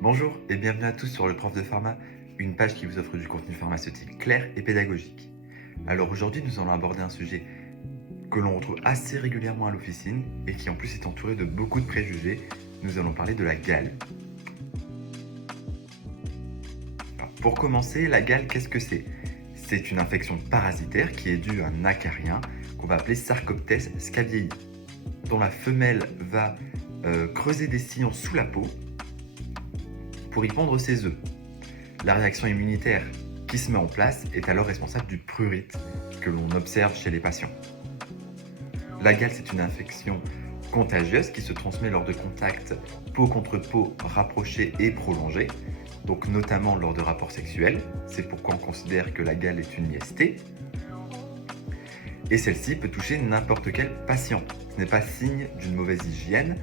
Bonjour et bienvenue à tous sur le Prof de Pharma, une page qui vous offre du contenu pharmaceutique clair et pédagogique. Alors aujourd'hui, nous allons aborder un sujet que l'on retrouve assez régulièrement à l'officine et qui en plus est entouré de beaucoup de préjugés. Nous allons parler de la gale. Alors, pour commencer, la gale, qu'est-ce que c'est? C'est une infection parasitaire qui est due à un acarien qu'on va appeler Sarcoptes scabiei, dont la femelle va creuser des sillons sous la peau pour y pondre ses œufs. La réaction immunitaire qui se met en place est alors responsable du prurite que l'on observe chez les patients. La gale, c'est une infection contagieuse qui se transmet lors de contacts peau contre peau rapprochés et prolongés, donc notamment lors de rapports sexuels. C'est pourquoi on considère que la gale est une IST. Et celle-ci peut toucher n'importe quel patient. Ce n'est pas signe d'une mauvaise hygiène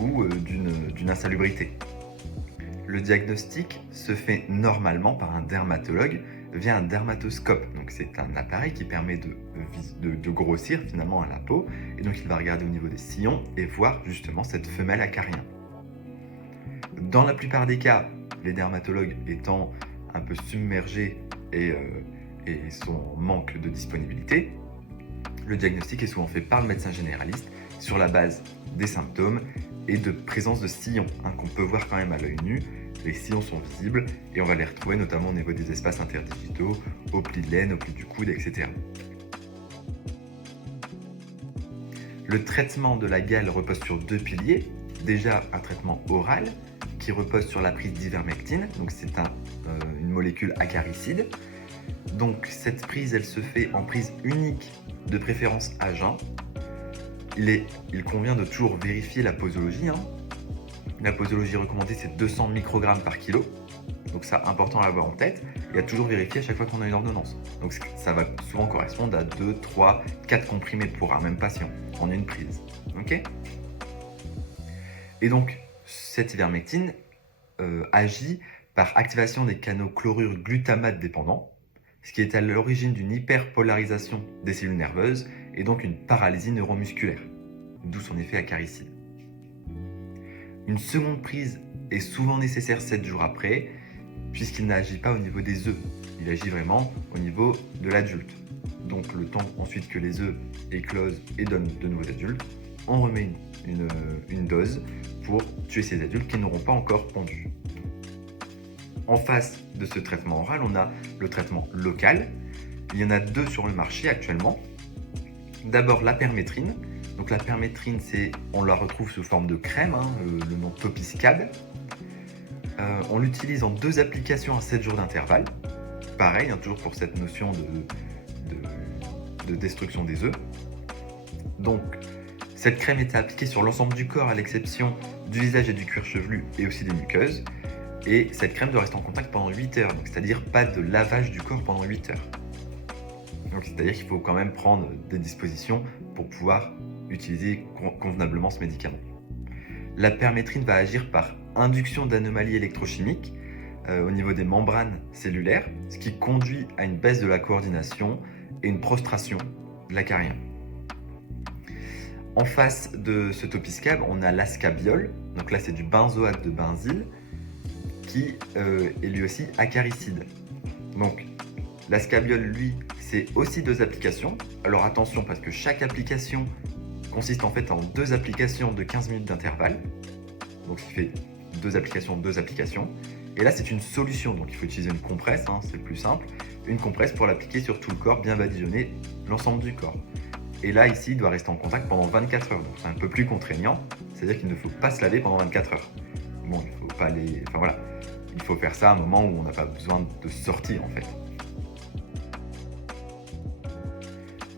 ou d'une insalubrité. Le diagnostic se fait normalement par un dermatologue via un dermatoscope. Donc c'est un appareil qui permet de grossir finalement à la peau, et donc il va regarder au niveau des sillons et voir justement cette femelle acarien. Dans la plupart des cas, les dermatologues étant un peu submergés et sont en manque de disponibilité, le diagnostic est souvent fait par le médecin généraliste sur la base des symptômes et de présence de sillons qu'on peut voir quand même à l'œil nu. Les sillons sont visibles et on va les retrouver notamment au niveau des espaces interdigitaux, au pli de l'aine, au pli du coude, etc. Le traitement de la gale repose sur deux piliers. Déjà un traitement oral qui repose sur la prise d'ivermectine, donc c'est une molécule acaricide. Donc cette prise, elle se fait en prise unique, de préférence à jeun. Il convient de toujours vérifier la posologie. La posologie recommandée, c'est 200 microgrammes par kilo. Donc c'est important à l'avoir en tête et à toujours vérifier à chaque fois qu'on a une ordonnance. Donc ça va souvent correspondre à 2, 3, 4 comprimés pour un même patient en une prise. Okay, et donc cette ivermectine agit par activation des canaux chlorure glutamate dépendants, ce qui est à l'origine d'une hyperpolarisation des cellules nerveuses et donc une paralysie neuromusculaire, d'où son effet acaricide. Une seconde prise est souvent nécessaire 7 jours après, puisqu'il n'agit pas au niveau des œufs, il agit vraiment au niveau de l'adulte. Donc le temps ensuite que les œufs éclosent et donnent de nouveaux adultes, on remet une dose pour tuer ces adultes qui n'auront pas encore pondu. En face de ce traitement oral, on a le traitement local. Il y en a deux sur le marché actuellement. D'abord la permétrine. Donc la permétrine, on la retrouve sous forme de crème, le nom Topiscab. On l'utilise en 2 applications à 7 jours d'intervalle. Pareil, toujours pour cette notion de destruction des œufs. Donc cette crème est appliquée sur l'ensemble du corps à l'exception du visage et du cuir chevelu et aussi des muqueuses. Et cette crème doit rester en contact pendant 8 heures, donc c'est-à-dire pas de lavage du corps pendant 8 heures. Donc c'est-à-dire qu'il faut quand même prendre des dispositions pour pouvoir utiliser convenablement ce médicament. La permétrine va agir par induction d'anomalies électrochimiques au niveau des membranes cellulaires, ce qui conduit à une baisse de la coordination et une prostration de l'acarien. En face de ce topiscab, on a l'ascabiol, donc là c'est du benzoate de benzyle, qui est lui aussi acaricide. Donc l'ascabiol, lui, c'est aussi 2 applications. Alors attention, parce que chaque application consiste en fait en 2 applications de 15 minutes d'intervalle. Donc ce qui fait 2 applications, 2 applications. Et là, c'est une solution, donc il faut utiliser une compresse, c'est le plus simple. Une compresse pour l'appliquer sur tout le corps, bien badigeonner l'ensemble du corps. Et là, ici, il doit rester en contact pendant 24 heures. Donc c'est un peu plus contraignant, c'est-à-dire qu'il ne faut pas se laver pendant 24 heures. Bon, il faut pas les... Enfin voilà, il faut faire ça à un moment où on n'a pas besoin de sortir en fait.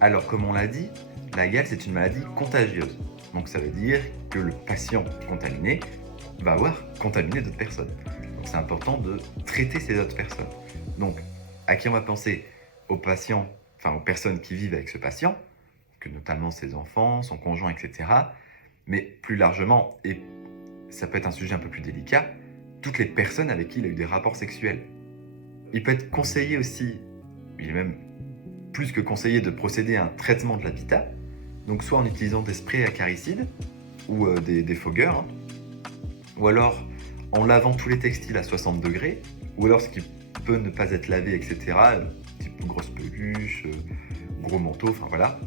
Alors comme on l'a dit, la gale c'est une maladie contagieuse. Donc ça veut dire que le patient contaminé va avoir contaminé d'autres personnes. Donc c'est important de traiter ces autres personnes. Donc à qui on va penser? Aux patients, enfin aux personnes qui vivent avec ce patient, que notamment ses enfants, son conjoint, etc. Mais plus largement, et ça peut être un sujet un peu plus délicat, toutes les personnes avec qui il a eu des rapports sexuels. Il peut être conseillé aussi, il est même plus que conseillé de procéder à un traitement de l'habitat, donc soit en utilisant des sprays acaricides ou des fogueurs, ou alors en lavant tous les textiles à 60 degrés, ou alors ce qui peut ne pas être lavé, etc. Type grosse peluche, gros manteau, enfin voilà.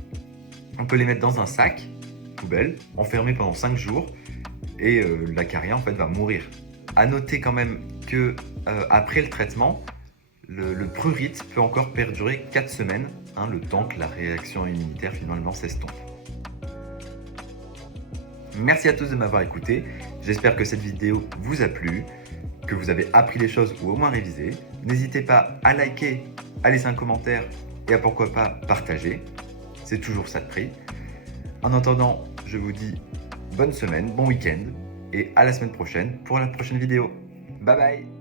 On peut les mettre dans un sac, poubelle, enfermé pendant 5 jours, et l'acarien en fait va mourir. À noter quand même que après le traitement, le prurite peut encore perdurer 4 semaines, le temps que la réaction immunitaire finalement s'estompe. Merci à tous de m'avoir écouté, j'espère que cette vidéo vous a plu, que vous avez appris les choses ou au moins révisé. N'hésitez pas à liker, à laisser un commentaire et à pourquoi pas partager, c'est toujours ça de prix. En attendant, je vous dis bonne semaine, bon week-end et à la semaine prochaine pour la prochaine vidéo. Bye bye!